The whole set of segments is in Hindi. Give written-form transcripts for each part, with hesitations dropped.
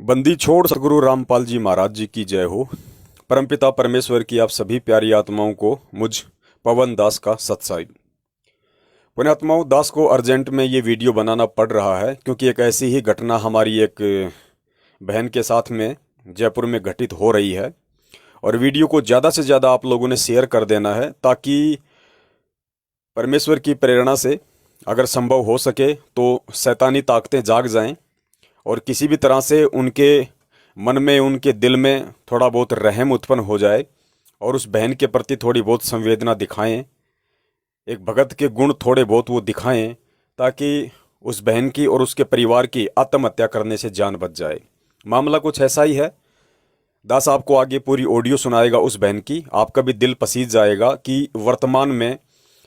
बंदी छोड़ सदगुरु रामपाल जी महाराज जी की जय हो। परमपिता परमेश्वर की आप सभी प्यारी आत्माओं को मुझ पवन दास का सत्साई। पुण्यात्माओं, दास को अर्जेंट में ये वीडियो बनाना पड़ रहा है क्योंकि एक ऐसी ही घटना हमारी एक बहन के साथ में जयपुर में घटित हो रही है और वीडियो को ज़्यादा से ज़्यादा आप लोगों ने शेयर कर देना है ताकि परमेश्वर की प्रेरणा से अगर संभव हो सके तो शैतानी ताकतें जाग जाएं और किसी भी तरह से उनके मन में, उनके दिल में थोड़ा बहुत रहम उत्पन्न हो जाए और उस बहन के प्रति थोड़ी बहुत संवेदना दिखाएं, एक भगत के गुण थोड़े बहुत वो दिखाएं ताकि उस बहन की और उसके परिवार की आत्महत्या करने से जान बच जाए। मामला कुछ ऐसा ही है। दास आपको आगे पूरी ऑडियो सुनाएगा उस बहन की। आपका भी दिल पसीज जाएगा कि वर्तमान में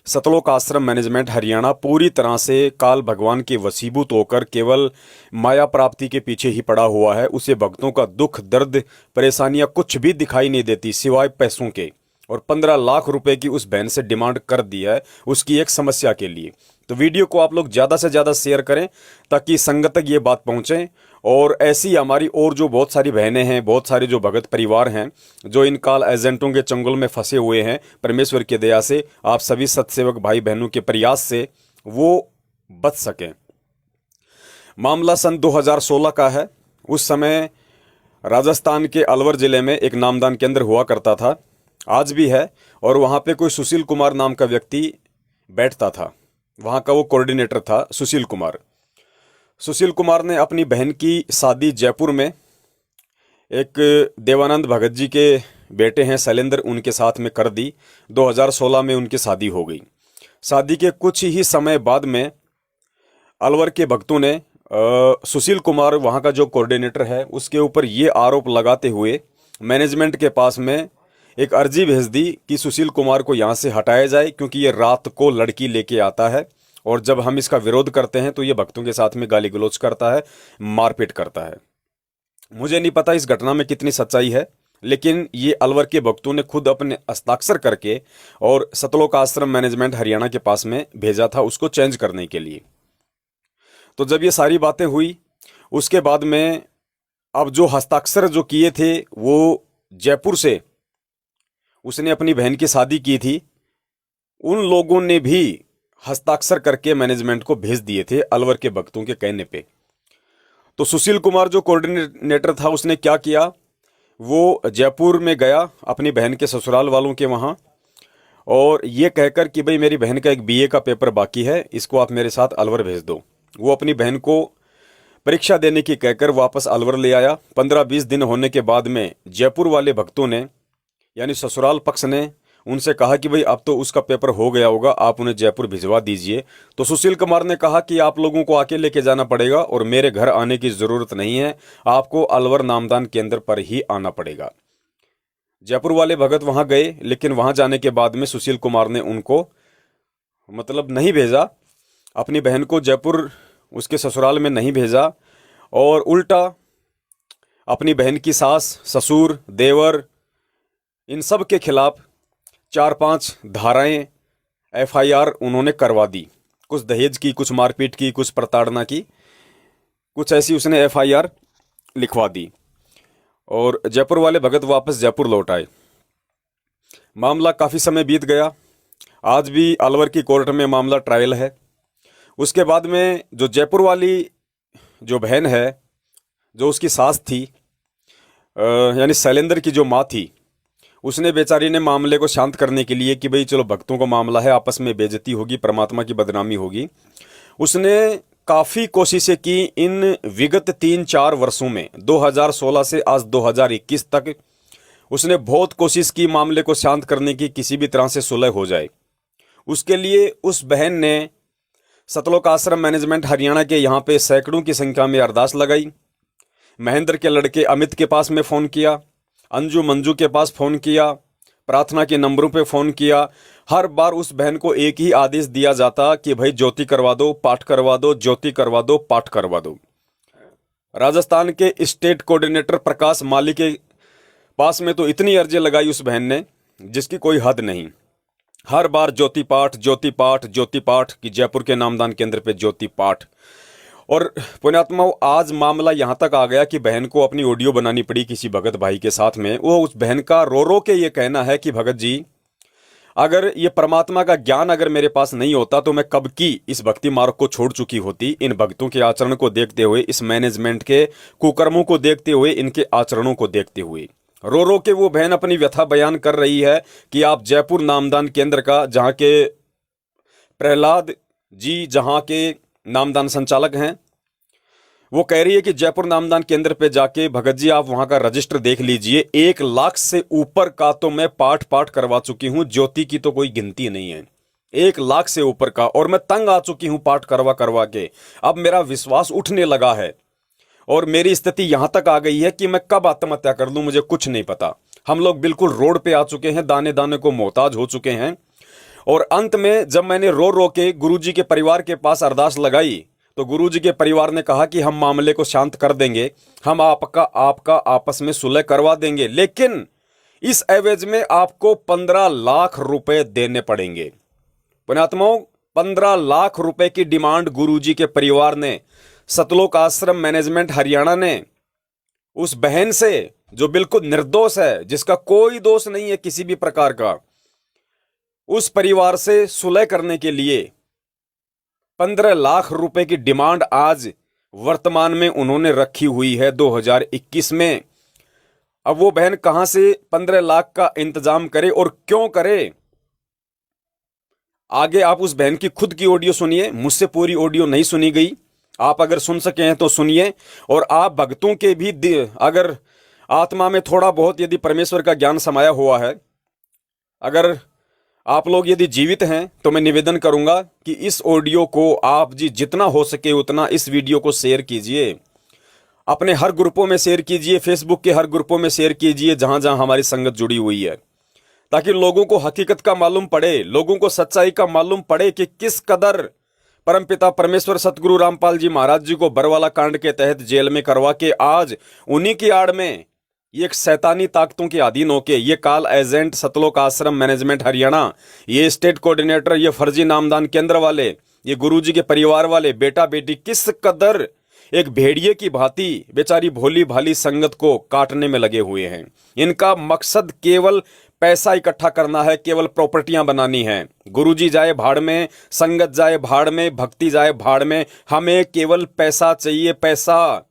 सतलोक आश्रम मैनेजमेंट हरियाणा पूरी तरह से काल भगवान के वशीभूत होकर केवल माया प्राप्ति के पीछे ही पड़ा हुआ है। उसे भक्तों का दुख, दर्द, परेशानियां कुछ भी दिखाई नहीं देती सिवाय पैसों के। और 15 लाख रुपए की उस बहन से डिमांड कर दी है उसकी एक समस्या के लिए। तो वीडियो को आप लोग ज़्यादा से ज़्यादा शेयर करें ताकि संगत तक ये बात पहुँचे। और ऐसी हमारी और जो बहुत सारी बहनें हैं, बहुत सारे जो भगत परिवार हैं जो इन काल एजेंटों के चंगुल में फंसे हुए हैं, परमेश्वर की दया से आप सभी सत्सेवक भाई बहनों के प्रयास से वो बच सकें। मामला सन 2016 का है। उस समय राजस्थान के अलवर ज़िले में एक नामदान केंद्र हुआ करता था, आज भी है, और वहाँ पे कोई सुशील कुमार नाम का व्यक्ति बैठता था। वहाँ का वो कोऑर्डिनेटर था सुशील कुमार। सुशील कुमार ने अपनी बहन की शादी जयपुर में एक देवानंद भगत जी के बेटे हैं शैलेंद्र, उनके साथ में कर दी। 2016 में उनकी शादी हो गई। शादी के कुछ ही समय बाद में अलवर के भक्तों ने सुशील कुमार, वहाँ का जो कोऑर्डिनेटर है, उसके ऊपर ये आरोप लगाते हुए मैनेजमेंट के पास में एक अर्जी भेज दी कि सुशील कुमार को यहाँ से हटाया जाए क्योंकि ये रात को लड़की लेके आता है और जब हम इसका विरोध करते हैं तो ये भक्तों के साथ में गाली गलौज करता है, मारपीट करता है। मुझे नहीं पता इस घटना में कितनी सच्चाई है, लेकिन ये अलवर के भक्तों ने खुद अपने हस्ताक्षर करके और सतलोक आश्रम मैनेजमेंट हरियाणा के पास में भेजा था उसको चेंज करने के लिए। तो जब ये सारी बातें हुई उसके बाद में अब जो हस्ताक्षर जो किए थे वो जयपुर से उसने अपनी बहन की शादी की थी, उन लोगों ने भी हस्ताक्षर करके मैनेजमेंट को भेज दिए थे अलवर के भक्तों के कहने पे। तो सुशील कुमार जो कोऑर्डिनेटर था उसने क्या किया, वो जयपुर में गया अपनी बहन के ससुराल वालों के वहाँ और ये कहकर कि भाई मेरी बहन का एक बीए का पेपर बाकी है, इसको आप मेरे साथ अलवर भेज दो। वो अपनी बहन को परीक्षा देने की कहकर वापस अलवर ले आया। 15-20 दिन होने के बाद में जयपुर वाले भक्तों ने, यानी ससुराल पक्ष ने, उनसे कहा कि भाई अब तो उसका पेपर हो गया होगा, आप उन्हें जयपुर भिजवा दीजिए। तो सुशील कुमार ने कहा कि आप लोगों को आके लेके जाना पड़ेगा और मेरे घर आने की ज़रूरत नहीं है, आपको अलवर नामदान केंद्र पर ही आना पड़ेगा। जयपुर वाले भगत वहाँ गए, लेकिन वहाँ जाने के बाद में सुशील कुमार ने उनको मतलब नहीं भेजा, अपनी बहन को जयपुर उसके ससुराल में नहीं भेजा और उल्टा अपनी बहन की सास, ससुर, देवर, इन सब के खिलाफ 4-5 धाराएं एफआईआर उन्होंने करवा दी। कुछ दहेज की, कुछ मारपीट की, कुछ प्रताड़ना की, कुछ ऐसी उसने एफआईआर लिखवा दी और जयपुर वाले भगत वापस जयपुर लौट आए। मामला काफ़ी समय बीत गया, आज भी अलवर की कोर्ट में मामला ट्रायल है। उसके बाद में जो जयपुर वाली जो बहन है, जो उसकी सास थी, यानी शैलेंद्र की जो माँ थी, उसने बेचारी ने मामले को शांत करने के लिए कि भाई चलो भक्तों का मामला है, आपस में बेइज्जती होगी, परमात्मा की बदनामी होगी, उसने काफ़ी कोशिशें की। इन विगत 3-4 वर्षों में 2016 से आज 2021 तक उसने बहुत कोशिश की मामले को शांत करने की, किसी भी तरह से सुलह हो जाए। उसके लिए उस बहन ने सतलोक आश्रम मैनेजमेंट हरियाणा के यहाँ पे सैकड़ों की संख्या में अरदास लगाई। महेंद्र के लड़के अमित के पास में फ़ोन किया, अंजू मंजू के पास फ़ोन किया, प्रार्थना के नंबरों पे फ़ोन किया। हर बार उस बहन को एक ही आदेश दिया जाता कि भाई ज्योति करवा दो, पाठ करवा दो, ज्योति करवा दो, पाठ करवा दो। राजस्थान के स्टेट कोऑर्डिनेटर प्रकाश माली के पास में तो इतनी अर्जी लगाई उस बहन ने जिसकी कोई हद नहीं। हर बार ज्योति पाठ, ज्योति पाठ, ज्योति पाठ कि जयपुर के नामदान केंद्र पे ज्योति पाठ। और पुण्यात्माओं, आज मामला यहाँ तक आ गया कि बहन को अपनी ऑडियो बनानी पड़ी किसी भगत भाई के साथ में। वो उस बहन का रो रो के ये कहना है कि भगत जी, अगर ये परमात्मा का ज्ञान अगर मेरे पास नहीं होता तो मैं कब की इस भक्ति मार्ग को छोड़ चुकी होती। इन भक्तों के आचरण को देखते हुए, इस मैनेजमेंट के कुकर्मों को देखते हुए, इनके आचरणों को देखते हुए रो रो के वो बहन अपनी व्यथा बयान कर रही है कि आप जयपुर नामदान केंद्र का, जहाँ के प्रहलाद जी जहाँ के नामदान संचालक हैं, वो कह रही है कि जयपुर नामदान केंद्र पे जाके भगत जी आप वहां का रजिस्टर देख लीजिए। 1 लाख से ऊपर का तो मैं पाठ पाठ करवा चुकी हूं, ज्योति की तो कोई गिनती नहीं है। 1 लाख से ऊपर का, और मैं तंग आ चुकी हूं पाठ करवा करवा के। अब मेरा विश्वास उठने लगा है और मेरी स्थिति यहां तक आ गई है कि मैं कब आत्महत्या कर लूं मुझे कुछ नहीं पता। हम लोग बिल्कुल रोड पे आ चुके हैं, दाने दाने को मोहताज हो चुके हैं। और अंत में जब मैंने रो रो के गुरुजी के परिवार के पास अरदास लगाई तो गुरुजी के परिवार ने कहा कि हम मामले को शांत कर देंगे, हम आपका आपस में सुलह करवा देंगे, लेकिन इस एवज में आपको 15 लाख रुपए देने पड़ेंगे। पुण्यात्माओं, 15 लाख रुपए की डिमांड गुरुजी के परिवार ने, सतलोक आश्रम मैनेजमेंट हरियाणा ने उस बहन से, जो बिल्कुल निर्दोष है, जिसका कोई दोष नहीं है किसी भी प्रकार का, उस परिवार से सुलह करने के लिए 15 लाख रुपए की डिमांड आज वर्तमान में उन्होंने रखी हुई है 2021 में। अब वो बहन कहां से 15 लाख का इंतजाम करे और क्यों करे? आगे आप उस बहन की खुद की ऑडियो सुनिए, मुझसे पूरी ऑडियो नहीं सुनी गई। आप अगर सुन सके हैं तो सुनिए। और आप भक्तों के भी अगर आत्मा में थोड़ा बहुत यदि परमेश्वर का ज्ञान समाया हुआ है, अगर आप लोग यदि जीवित हैं, तो मैं निवेदन करूंगा कि इस ऑडियो को आप जी जितना हो सके उतना इस वीडियो को शेयर कीजिए, अपने हर ग्रुपों में शेयर कीजिए, फेसबुक के हर ग्रुपों में शेयर कीजिए जहां जहां हमारी संगत जुड़ी हुई है, ताकि लोगों को हकीकत का मालूम पड़े, लोगों को सच्चाई का मालूम पड़े कि किस कदर परमपिता परमेश्वर सतगुरु रामपाल जी महाराज जी को बरवाला कांड के तहत जेल में करवा के आज उन्हीं की आड़ में ये एक शैतानी ताकतों के अधीन होके ये काल एजेंट सतलोक आश्रम मैनेजमेंट हरियाणा, ये स्टेट कोऑर्डिनेटर, ये फर्जी नामदान केंद्र वाले, ये गुरुजी के परिवार वाले, बेटा बेटी किस कदर एक भेड़िए की भांति बेचारी भोली भाली संगत को काटने में लगे हुए हैं। इनका मकसद केवल पैसा इकट्ठा करना है, केवल प्रॉपर्टियां बनानी है। गुरुजी जाए भाड़ में, संगत जाए भाड़ में, भक्ति जाए भाड़ में, हमें केवल पैसा चाहिए, पैसा।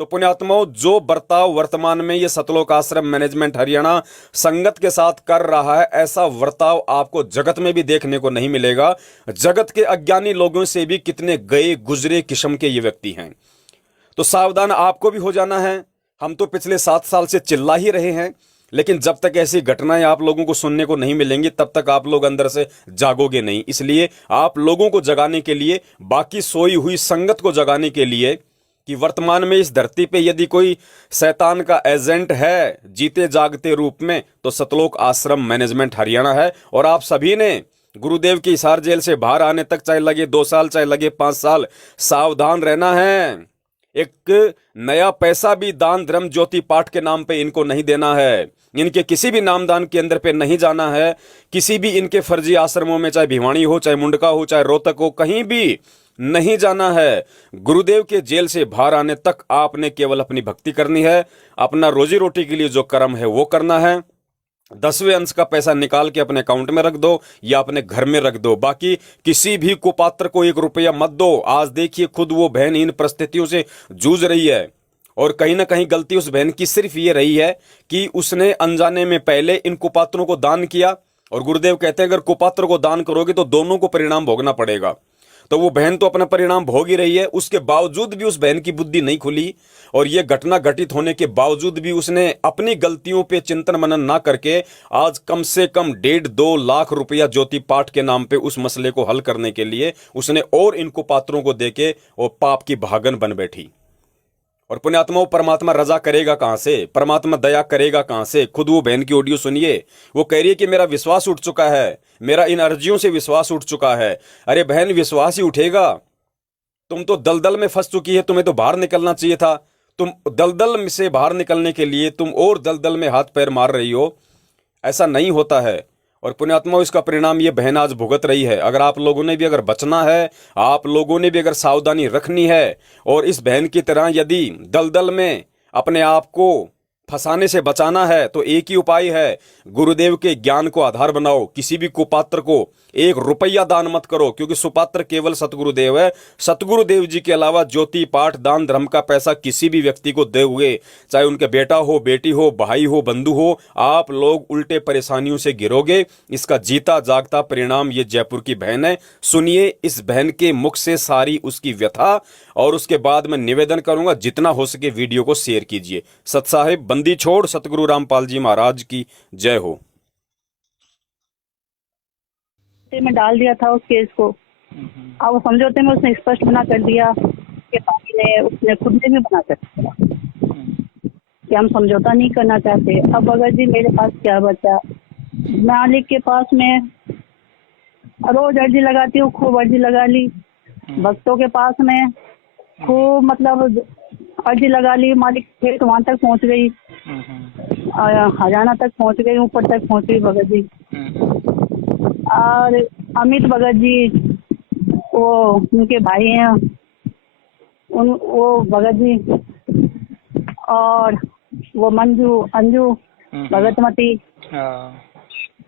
तो पुण्यात्माओं, जो बर्ताव वर्तमान में ये सतलोक आश्रम मैनेजमेंट हरियाणा संगत के साथ कर रहा है, ऐसा बर्ताव आपको जगत में भी देखने को नहीं मिलेगा। जगत के अज्ञानी लोगों से भी कितने गए गुजरे किस्म के ये व्यक्ति हैं। तो सावधान आपको भी हो जाना है। हम तो पिछले 7 साल से चिल्ला ही रहे हैं, लेकिन जब तक ऐसी घटनाएं आप लोगों को सुनने को नहीं मिलेंगी तब तक आप लोग अंदर से जागोगे नहीं। इसलिए आप लोगों को जगाने के लिए, बाकी सोई हुई संगत को जगाने के लिए, कि वर्तमान में इस धरती पे यदि कोई शैतान का एजेंट है जीते जागते रूप में, तो सतलोक आश्रम मैनेजमेंट हरियाणा है। और आप सभी ने गुरुदेव की हिसार जेल से बाहर आने तक चाहे लगे 2 साल, चाहे लगे 5 साल, सावधान रहना है। एक नया पैसा भी दान धर्म ज्योति पाठ के नाम पे इनको नहीं देना है। इनके किसी भी नामदान केंद्र पे नहीं जाना है। किसी भी इनके फर्जी आश्रमों में, चाहे भिवानी हो, चाहे मुंडका हो, चाहे रोहतक हो, कहीं भी नहीं जाना है। गुरुदेव के जेल से बाहर आने तक आपने केवल अपनी भक्ति करनी है, अपना रोजी रोटी के लिए जो कर्म है वो करना है। 10वें अंश का पैसा निकाल के अपने अकाउंट में रख दो या अपने घर में रख दो, बाकी किसी भी कुपात्र को 1 रुपया मत दो। आज देखिए खुद वो बहन इन परिस्थितियों से जूझ रही है, और कहीं ना कहीं गलती उस बहन की सिर्फ ये रही है कि उसने अनजाने में पहले इन कुपात्रों को दान किया। और गुरुदेव कहते हैं अगर कुपात्र को दान करोगे तो दोनों को परिणाम भोगना पड़ेगा। तो वो बहन तो अपना परिणाम भोग ही रही है, उसके बावजूद भी उस बहन की बुद्धि नहीं खुली, और ये घटना घटित होने के बावजूद भी उसने अपनी गलतियों पे चिंतन मनन ना करके आज कम से कम 1.5-2 लाख रुपया ज्योति पाठ के नाम पे उस मसले को हल करने के लिए उसने और इनको पात्रों को देके वो पाप की भागन बन बैठी। और पुण्यात्माओं, परमात्मा रजा करेगा कहां से, परमात्मा दया करेगा कहां से? खुद वो बहन की ऑडियो सुनिए, वो कह रही है कि मेरा विश्वास उठ चुका है, मेरा इन अर्जियों से विश्वास उठ चुका है। अरे बहन, विश्वास ही उठेगा? तुम तो दलदल में फंस चुकी है, तुम्हें तो बाहर निकलना चाहिए था। तुम दलदल से बाहर निकलने के लिए तुम और दलदल में हाथ पैर मार रही हो। ऐसा नहीं होता है। और पुण्यात्मा इसका परिणाम ये बहन आज भुगत रही है। अगर आप लोगों ने भी अगर बचना है, आप लोगों ने भी अगर सावधानी रखनी है और इस बहन की तरह यदि दलदल में अपने आप को फंसाने से बचाना है, तो एक ही उपाय है, गुरुदेव के ज्ञान को आधार बनाओ। किसी भी कुपात्र को 1 रुपया दान मत करो, क्योंकि सुपात्र केवल सतगुरुदेव है। सतगुरुदेव जी के अलावा ज्योति पाठ दान धर्म का पैसा किसी भी व्यक्ति को दे हुए, चाहे उनके बेटा हो, बेटी हो, भाई हो, बंधु हो, आप लोग उल्टे परेशानियों से गिरोगे। इसका जीता जागता परिणाम ये जयपुर की बहन है। सुनिए इस बहन के मुख से सारी उसकी व्यथा, और उसके बाद मैं निवेदन करूंगा जितना हो सके वीडियो को शेयर कीजिए। सत साहिब बंदी छोड़ सतगुरु रामपाल जी महाराज की जय हो। में डाल दिया था उस केस को। अब वो समझौते में उसने स्पष्ट मना कर दिया कि पार्टी ने, उसने खुद ने भी मना कर दिया कि हम समझौता नहीं करना चाहते। अब अगर जी मेरे पास क्या बचा, मालिक के पास में रोज अर्जी लगाती हूँ, खूब अर्जी लगा ली। भक्तों के पास में खूब मतलब अर्जी लगा ली, मालिक फिर वहां तक पहुंच गई, हरियाणा तक पहुंच गई, ऊपर तक पहुंच गई भगत जी। और अमित भगत जी, वो उनके भाई हैं, वो भगत जी, और वो मंजू अंजू भगतमती,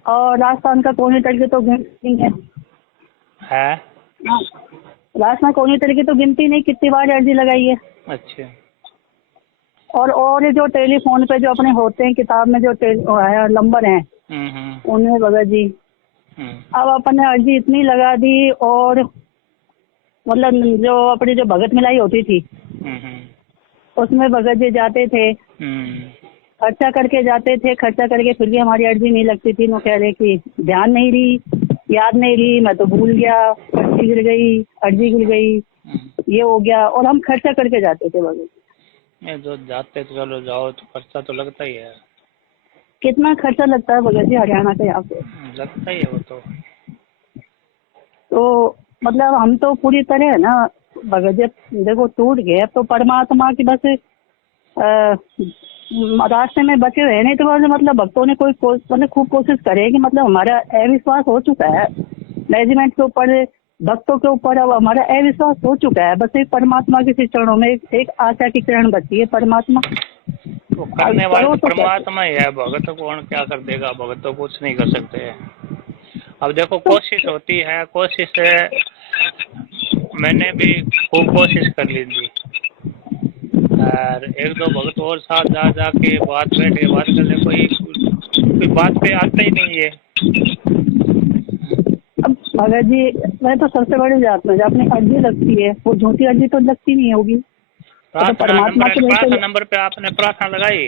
और राजस्थान का कोनी तल की तो गिनती है, राजस्थान कोनी तल की तो गिनती नहीं कितनी बार अर्जी लगाई है। अच्छा। और जो टेलीफोन पे जो अपने होते हैं किताब में जो नंबर हैं उनमें भगत जी अब अपने अर्जी इतनी लगा दी, और मतलब जो अपनी जो भगत मिलाई होती थी उसमें भगत जी जाते थे, खर्चा करके जाते थे, खर्चा करके फिर भी हमारी अर्जी नहीं लगती थी। वो कह रहे कि ध्यान नहीं रही, याद नहीं रही, मैं तो भूल गया, अर्जी गिर गई, अर्जी गिर गई, ये हो गया। और हम खर्चा करके जाते थे भगत जी। जो जाते तो चलो जाओ तो खर्चा तो लगता ही है। कितना खर्चा लगता है भगत जी हरियाणा का यहाँ पे? लगता ही है वो तो मतलब हम तो पूरी तरह है ना भगत जी, देखो टूट गए। अब तो परमात्मा की बस रास्ते में बचे हुए नहीं, तो मतलब भक्तों ने मतलब खूब कोशिश करे कि मतलब हमारा अविश्वास हो चुका है मैनेजमेंट के ऊपर, भक्तों के ऊपर। अब हमारा अविश्वास हो चुका है, बस एक परमात्मा के चरणों में एक आशा की किरण बची है। परमात्मा तो करने वाला तो परमात्मा ही है, भगत कौन क्या कर देगा, भगत तो कुछ नहीं कर सकते। अब देखो कोशिश होती है, कोशिश मैंने भी खूब कोशिश कर ली थी, और 1-2 भगत और साथ जा के बात बैठ के बात कर ले, कोई बात पे आता ही नहीं है। अब भगत जी मैं तो सबसे बड़ी जात में अपनी अर्जी लगती है, वो झूठी अर्जी तो लगती नहीं होगी। तो प्रार्थना नंबर पे आपने प्रार्थना लगाई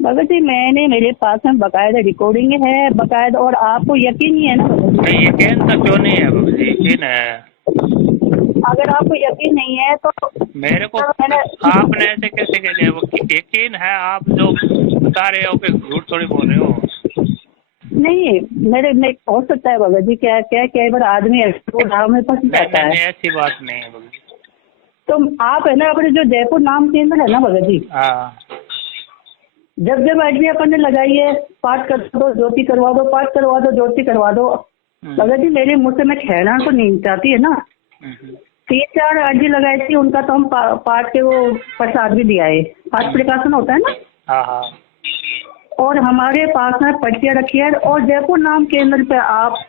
भगत जी? मैंने, मेरे पास में बकायदा रिकॉर्डिंग है, बकायदा। और आपको यकीन ही है ना भगत जी? नहीं, यकीन तो क्यों नहीं है भगत जी, यकीन है। अगर आपको यकीन नहीं है तो मेरे को आपने ऐसे कैसे कह दिया? वो यकीन है, आप जो बता रहे हो कि झूठ थोड़ी बोल रहे हो। नहीं, मेरे में हो सकता है भगत जी, क्या कई बार आदमी में फंस जाता है। ऐसी बात नहीं है भगत जी। तो आप है ना अपने जो जयपुर नाम केंद्र है ना भगत जी, जब अर्जी अपन ने लगाई है, पाठ कर दो, ज्योति करवा दो, पाठ करवा दो, ज्योति करवा दो। भगत जी मेरे मुँह से मैं कहना तो नहीं चाहती है ना, 3-4 अर्जी लगाई थी, उनका तो हम पाठ के वो प्रसाद भी दिया है, पाठ प्रकाशन होता है ना। और हमारे पास में पर्चियाँ रखी है, और जयपुर नाम केंद्र पे आप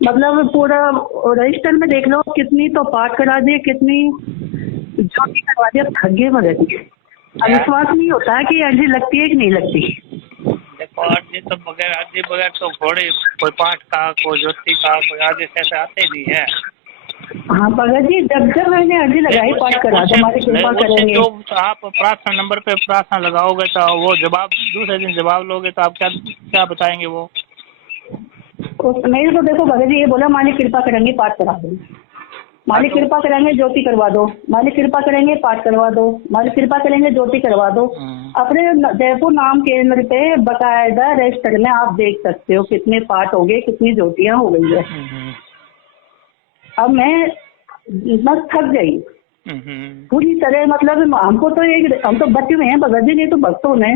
मतलब पूरा रजिस्टर में देख लो, कितनी तो पाठ करा दिए, कितनी ज्योति करवा दिए। थक गए भगत जी, विश्वास नहीं होता है कि अर्जी लगती है कि नहीं लगती। देखो अर्जी तो बगैर तो घोड़े कोई पाठ का, कोई ज्योति का, कोई आदेश ऐसे आते ही नहीं है। हाँ भगत जी, जब मैंने अर्जी लगाई, पाठ करा दो, हमारी कृपा करेंगे। जो आप प्रार्थना नंबर पे प्रार्थना लगाओगे तो वो जवाब दूसरे दिन जवाब लोगे तो आप क्या बताएंगे? वो नहीं तो देखो भगत जी, ये बोला मालिक कृपा करेंगे, पाठ करा दो, मालिक कृपा करेंगे, ज्योति करवा दो, मालिक कृपा करेंगे, पाठ करवा दो, मालिक कृपा करेंगे, ज्योति करवा दो। अपने जयपुर नाम केंद्र पे बकायदा रजिस्टर में आप देख सकते हो कितने पाठ हो गए, कितनी ज्योतियाँ हो गई है। अब मैं बस थक गई पूरी तरह, मतलब हमको तो हम तो बचे हुए हैं भगत जी, नहीं तो भक्तों ने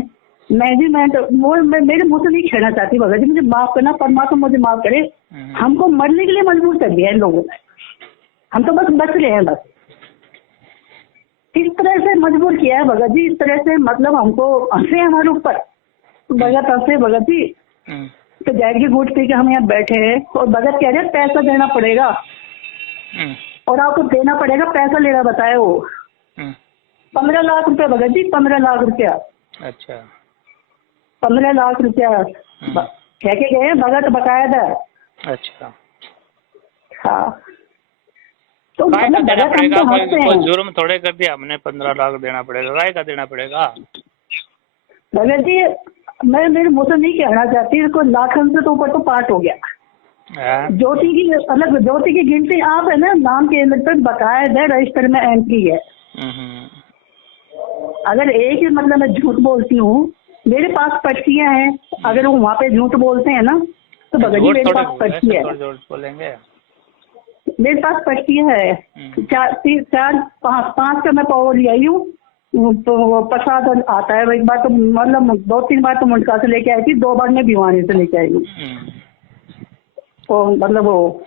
मैनेजमेंट वो मेरे मुंह से नहीं कहना चाहती भगत जी, मुझे माफ करना, परमात्मा मुझे माफ करे। हमको मरने के लिए मजबूर कर दिया इन लोगों ने, हम तो बस बच रहे हैं। बस इस तरह से मजबूर किया है भगत जी, इस तरह से मतलब हमको हंसे हमारे ऊपर भगत, हंसे भगत जी। तो जैर की घूट पी के हम यहाँ बैठे हैं और भगत कह रहे हैं पैसा देना पड़ेगा और आपको देना पड़ेगा, पैसा लेना बताया वो 15 लाख रुपया भगत जी, 15 लाख रुपया। अच्छा 15 लाख रुपया कह के गए भगत, बकाया था। अच्छा हाँ तो काय का मतलब देना भगत हम पड़ेगा? तो हंसते कोई हैं जुर्म थोड़े कर दिया हमने, 15 लाख देना पड़ेगा, काय का देना पड़ेगा? भगत जी। मैं मेरे मुंह से नहीं कहना चाहती, इसको लाखन से तो ऊपर तो पाठ हो गया। ज्योति की अलग, ज्योति की गिनती आप है ना, नाम के पर बकाया है, रजिस्टर में एंट्री है। अगर एक ही मतलब मैं झूठ बोलती हूँ, मेरे पास पर्चियां हैं, अगर वो वहाँ पे झूठ बोलते हैं ना तो भगत जी मेरे पास पर्ची है, बोलेंगे मेरे पास पर्ची है। 4-5 का मैं पावर ले आई हूँ। तो वो प्रसाद आता है, एक बार तो मतलब 2-3 बार तो मुंडका से लेके आई थी, 2 बार मैं भिवानी से लेके आई हूँ। तो मतलब वो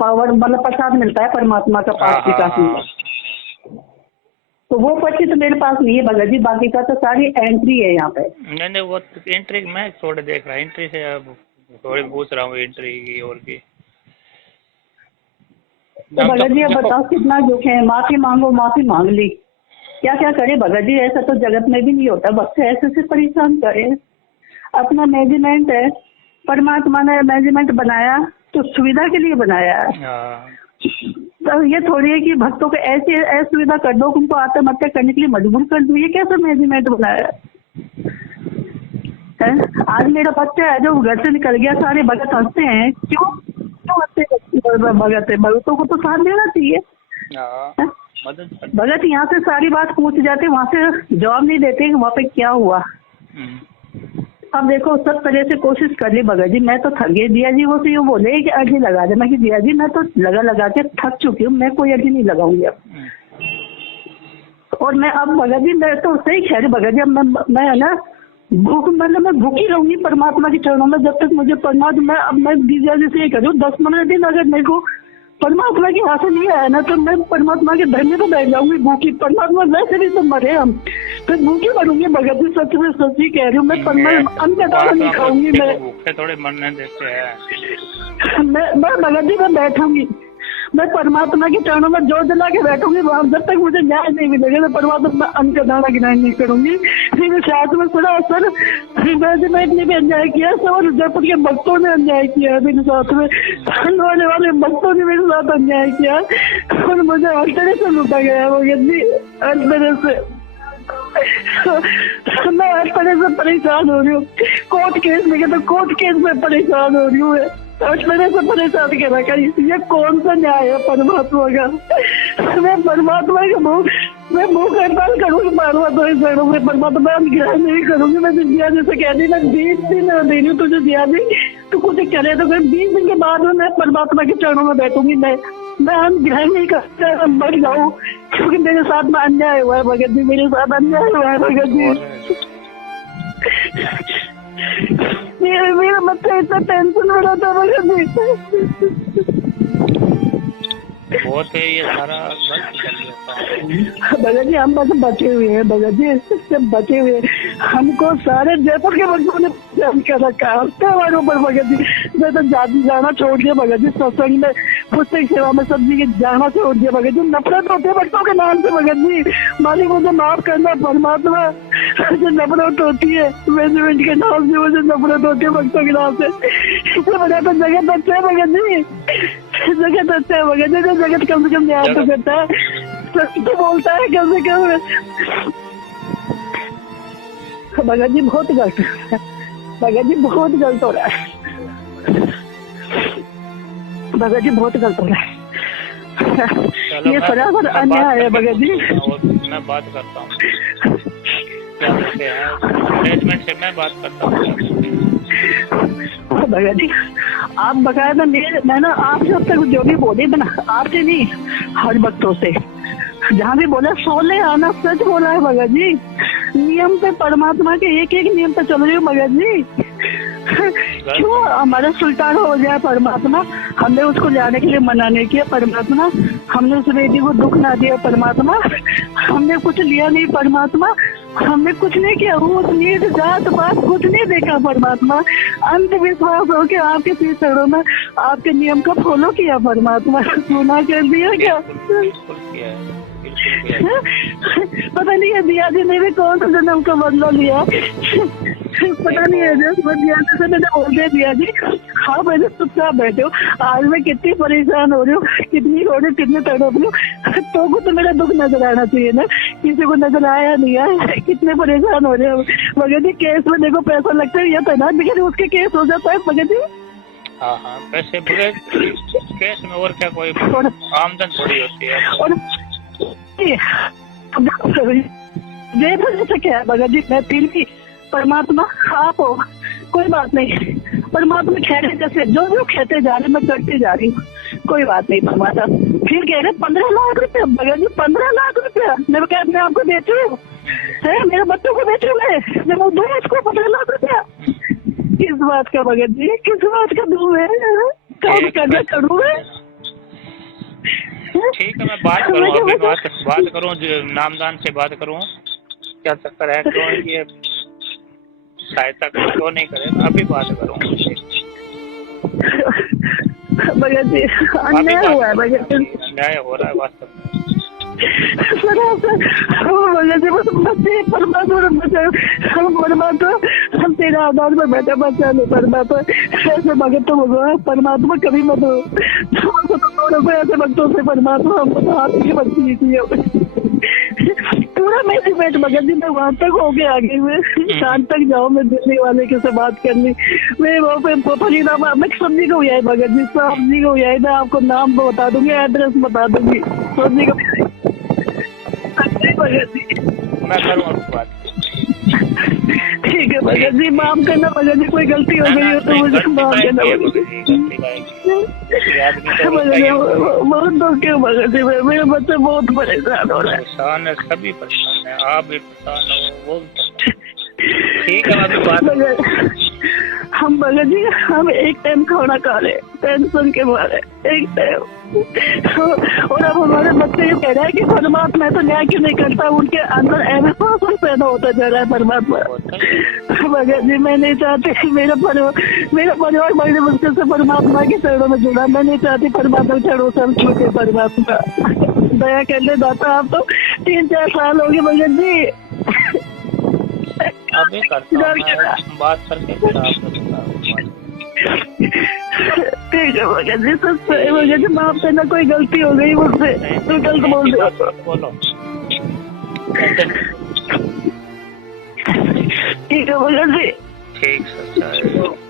पावर मतलब प्रसाद मिलता है परमात्मा का, पाठ की काफी। तो वो पर्ची तो मेरे पास नहीं है भगत जी, बाकी का तो सारी एंट्री है यहाँ पे। नहीं वो एंट्री मैं थोड़े देख रहा, एंट्री से अब थोड़ी पूछ रहा हूँ एंट्री की और की। तो भगत जी अब बताओ कितना दुख है, माफी मांगो, माफी मांग ली, क्या क्या करे भगत जी, ऐसा तो जगत में भी नहीं होता, बच्चे ऐसे से परेशान करे। अपना मैनेजमेंट है, परमात्मा ने मैनेजमेंट बनाया तो सुविधा के लिए बनाया है। तो ये थोड़ी है कि भक्तों को ऐसे असुविधा कर दो, उनको आत्महत्या करने के लिए मजबूर कर दो, ये कैसा मैनेजमेंट बनाया है? आज मेरा बच्चा है जो घर से निकल गया, सारे भगत हंसते हैं, क्यों हंसते भगत है? भगतों को तो साथ देना चाहिए। भगत यहाँ से सारी बात पूछ जाते, वहाँ से जवाब नहीं देते कि वहाँ पे क्या हुआ। अब देखो सब तरह से कोशिश कर ली भगत जी, मैं तो थक गई। दिया जी वो से यूँ बोले कि अर्जी लगा दे, मैं कि दिया जी मैं तो लगा के थक चुकी हूँ, मैं कोई अर्जी नहीं लगाऊंगी अब। और मैं अब भगत जी मैं तो सही कह रही भगत जी, अब मैं है ना भूख, मतलब मैं भूखी रहूंगी परमात्मा के चरणों में जब तक मुझे परमात्मा। अब मैं दिया जी से ये करूँ 10-15 दिन अगर मेरे को परमात्मा के हाथ से नहीं आया ना तो मैं परमात्मा के धरने पे बैठ जाऊंगी भूखी। परमात्मा वैसे भी तो मरे हम, फिर भूखी मरूंगी भगत जी, सच में सच्ची कह रही हूँ। मैं अन्न दाना नहीं खाऊंगी, मैं भूखे थोड़े मरने देते हैं। मैं भगत जी मैं बैठूंगी, मैं परमात्मा के चरणों में जोर दिला के बैठूंगी वहां, जब तक मुझे न्याय नहीं मिलेगा तो परमात्मा अन्न का दाना गिनाई नहीं करूंगी। मेरे साथ में सुना सर, मैनेजमेंट ने भी अन्याय किया, सब जयपुर के भक्तों ने अन्याय किया है मेरे साथ में, होने वाले भक्तों ने मेरे साथ अन्याय किया और मुझे हर तरह से लूटा गया वो यदि हर तरह से। मैं हर तरह से परेशान हो रही हूँ, कोर्ट केस में तो कोर्ट केस में परेशान हो रही हूँ, हर तरह से परेशान कर रखा। ये कौन सा न्याय है परमात्मा का? मैं परमात्मा के मैं भूख हड़ताल करूँगी परमात्मा के चरणों में, परमात्मा ग्रहण नहीं करूंगी। मैं दिया जैसे कह दी मैं 20 दिन दे रही हूँ तुझे, दिया दी तो कुछ करे तो 20 दिन के बाद में मैं परमात्मा के चरणों में बैठूंगी। मैं ग्रहण नहीं करता, मर जाऊँ, क्योंकि मेरे साथ में अन्याय हुआ है भगत जी, मेरे साथ अन्याय हुआ है भगत जी। मेरा बच्चा इतना टेंशन हो रहा था भगत जी, बहुत है ये सारा भगत जी। हम बस बचे हुए हैं भगत जी, सब बचे हुए हैं। हमको सारे जयपुर के भक्तों ने कर रखा है हमारे ऊपर भगत जी। मैं तो जाना छोड़ दिया भगत जी, सत्संग में पुस्तक सेवा में सब जी जाना छोड़ दिया भगत जी। नफरत होती है भक्तों के नाम से भगत जी, मालिक मुझे माफ करना परमात्मा, मुझे नफरत होती है मैनेजमेंट के नाम से, मुझे नफरत होती है भक्तों के नाम से। इससे बड़ा तो जगत अच्छा है भगत जी, जगत अच्छा है भगत जी, जगत कम से कम न्याय तो करता है, सच तो बोलता है कम से कम। भगत जी बहुत गलत है, भगत जी बहुत गलत हो रहा है, भगत जी बहुत गलत हो रहा है, ये सरासर अन्याय है भगत जी। मैं बात करता हूँ क्या करते हैं मैनेजमेंट से, मैं बात करता हूँ भगत जी। आप बकायदा मैं ना आपसे अब तक जो भी बोले बना, आपसे नहीं हर भक्तों से जहाँ भी बोला 16 आना सच बोला है भगत जी। नियम पे, परमात्मा के एक एक नियम पे चल रही हूँ भगत जी। क्यों हमारा सुल्तान हो जाए परमात्मा? हमने उसको जाने के लिए मना नहीं किया परमात्मा, हमने उस बेटी को दुख ना दिया परमात्मा, हमने कुछ लिया नहीं परमात्मा, हमने कुछ नहीं किया, वो नीट जात बात कुछ नहीं देखा परमात्मा। अंधविश्वास हो के आपके चरणों में आपके नियम का फॉलो किया परमात्मा, सुना कर दिया क्या? बिल्कुल किया है, बिल्कुल किया है। पता नहीं है दिया जी ने भी कौन सा जन्म का बदला लिया, पता नहीं है। दिया जी से मैंने बोल दिया जी हाँ मैंने चुपचाप बैठे हो। आज मैं कितनी परेशान हो रही हूँ, कितनी रो रही, कितनी तड़प रही हूँ, तो को तो मेरा दुख नजर आना चाहिए ना, किसी को नजर आया नहीं आया, कितने परेशान हो रहे हो। भगत जी केस में देखो पैसा लगता है, ये तो ना बिगड़ उसके केस हो जाता है भगत जी। हाँ हाँ, पैसे बगैर केस में और क्या कोई आमदन थोड़ी होती है। और ये तो क्या है भगत जी, मैं फिर भी परमात्मा आप हो, कोई बात नहीं, परमात्मा खेले जैसे जो जो खेते जा रहे मैं करती जा रही हूँ, कोई बात नहीं परमात्मा। फिर कह रहे 15 लाख रुपया भगत जी, 15 लाख रुपया मैं क्या अपने आपको बेचू है, मेरे बच्चों को बेचू मैं वो दूँ इसको 15 लाख रुपया? किस बात का भगत जी, किस बात का दूँ है, काम करना करूँ है? ठीक है, मैं बात करूँ, अभी बात करूँ, नामदान से बात करूँ, क्या चक्कर है, क्यों ये सहायता क्यों नहीं करे, अभी बात करूँ। भगत जी अन्याय हुआ है भगत जी, अन्याय हो रहा है वास्तव में। भगत जी बस बच्चे परमात्मा परमात्मा हम तेरा आधार पर बैठे बच्चा नहीं परमात्मा ऐसे भगत तो भगवान परमात्मा कभी मत हो, ऐसे भक्तों से परमात्मा हमको तो हाथ की बच्ची थी पूरा मेरी पेट भगत जी मैं वहां तक हो गया आगे में, शाम तक जाओ मैं दिल्ली वाले के से बात करनी, मैं वो पे फरीदाबाद मैं सब्जी को हुआ है भगत जी, सब्जी को हुआ है, मैं आपको नाम बता दूंगी, एड्रेस बता दूंगी सब्जी को भगत जी। मैं करूँ आपकी बात। ठीक है भगत जी, माफ करना भगत जी, कोई गलती हो गई हो तो मुझे माफ करना भगत जी। बहुत दुख है भगत जी, मेरे बच्चे बहुत परेशान हो रहे हैं। परेशान है, सभी परेशान है, आप भी परेशान हो, वो ठीक है। अभी बात हम भगत जी हम एक टाइम खाना खा रहे टेंशन के मारे, एक टाइम, और अब हमारे बच्चे ये कह रहे हैं कि परमात्मा तो न्याय क्यों नहीं करता, उनके अंदर अविश्वास पैदा होता जा रहा है परमात्मा। भगत जी मैं नहीं चाहती मेरा परिवार बड़ी मुश्किल से परमात्मा के चरणों में जुड़ा, मैं नहीं चाहती परमात्मा चरणों से हम छूटे, परमात्मा दया कर ले दाता। आप तो 3-4 साल हो गए भगत जी, अभी करता हूं बात करके फिर ठीक है भगत जी, सब सही भगत जी, माफ करना कोई गलती हो गई मुझसे, तो गलत बोल दिया बोलो। ठीक है भगत जी, ठीक है।